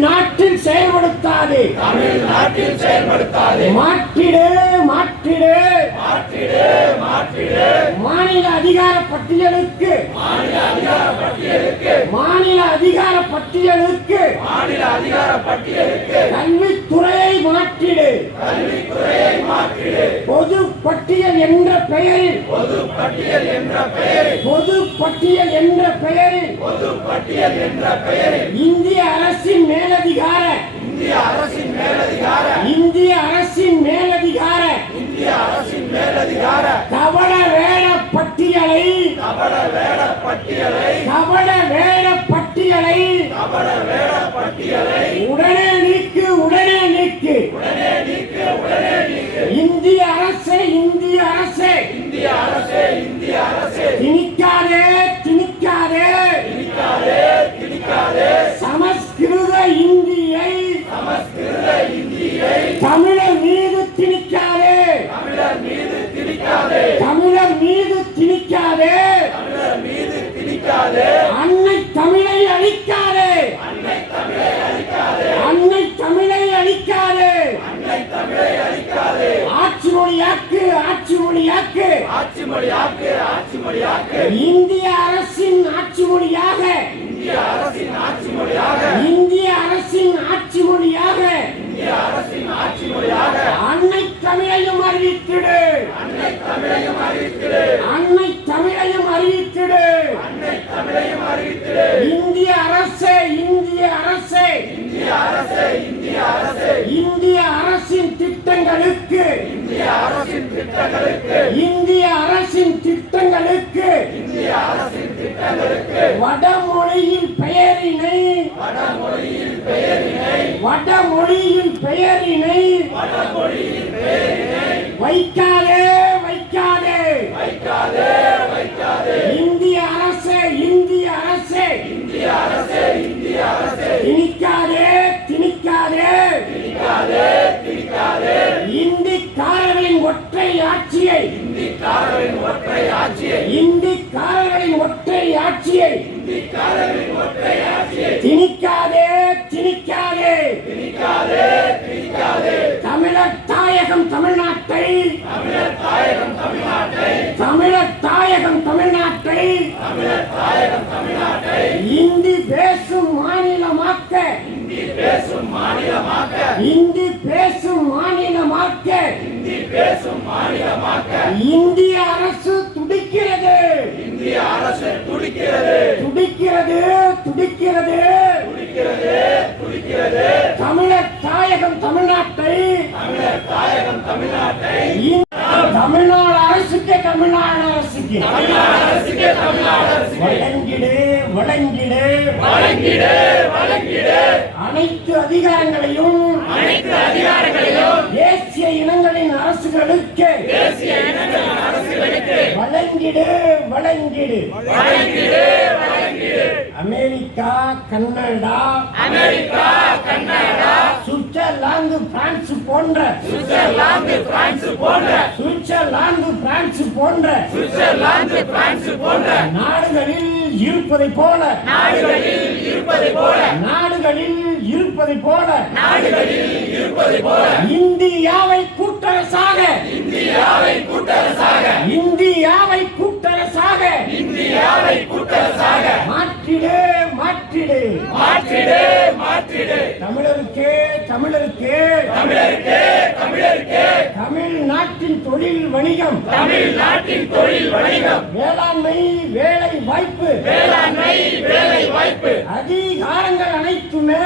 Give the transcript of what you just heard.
தமிழ்நாட்டில் செயல்படுத்தாது மாற்றிடு மாற்றிடு மாநில அதிகார பட்டியலுக்கு கல்வித்துறையை மாற்றிடு பொது பட்டியல் என்ற பெயரில் இந்திய அரசின் மேலதிகார கபட வேட பட்டியலை உடனே நீக்கு இந்திய அரசே திணிக்காதே சமஸ்கிருத இந்தியை தமிழர் மீது திணிக்காதே அன்னை தமிழை அழிக்காதே ஆட்சி மொழியாக்கு இந்திய அரசின் ஆட்சி மொழியாக அன்னை தமிழையும் அறிவித்திடு இந்திய அரசின் திட்டங்களுக்கு வடமொழியில் பெயரினை வைக்காதே இந்திய அரசே திணிக்காதே இந்திக்காரர்களின் ஒற்றை ஆட்சியை திணிக்காதே தமிழர் தாயகம் தமிழ்நாட்டை இந்தி பேசும் மாநிலமாக்க இந்திய அரசு துடிக்கிறது தமிழர் தாயகம் தமிழ்நாட்டை தமிழ்நாடு அரசுக்கு வழங்கிடு அனைத்து அதிகாரங்களையும் தேசிய இனங்களின் அரசுகளுக்கு வழங்கிடு அமெரிக்கா கனடா சுவிட்சர்லாந்து பிரான்ஸ் போன்ற நாடுகளில் இருப்பதை போல இந்தியாவை கூட்டரசாக மாற்றிடு தமிழருக்கே தமிழ்நாட்டின் தொழில் வணிகம் வேளாண்மை வேலை வாய்ப்பு அதிகாரங்கள் அனைத்துமே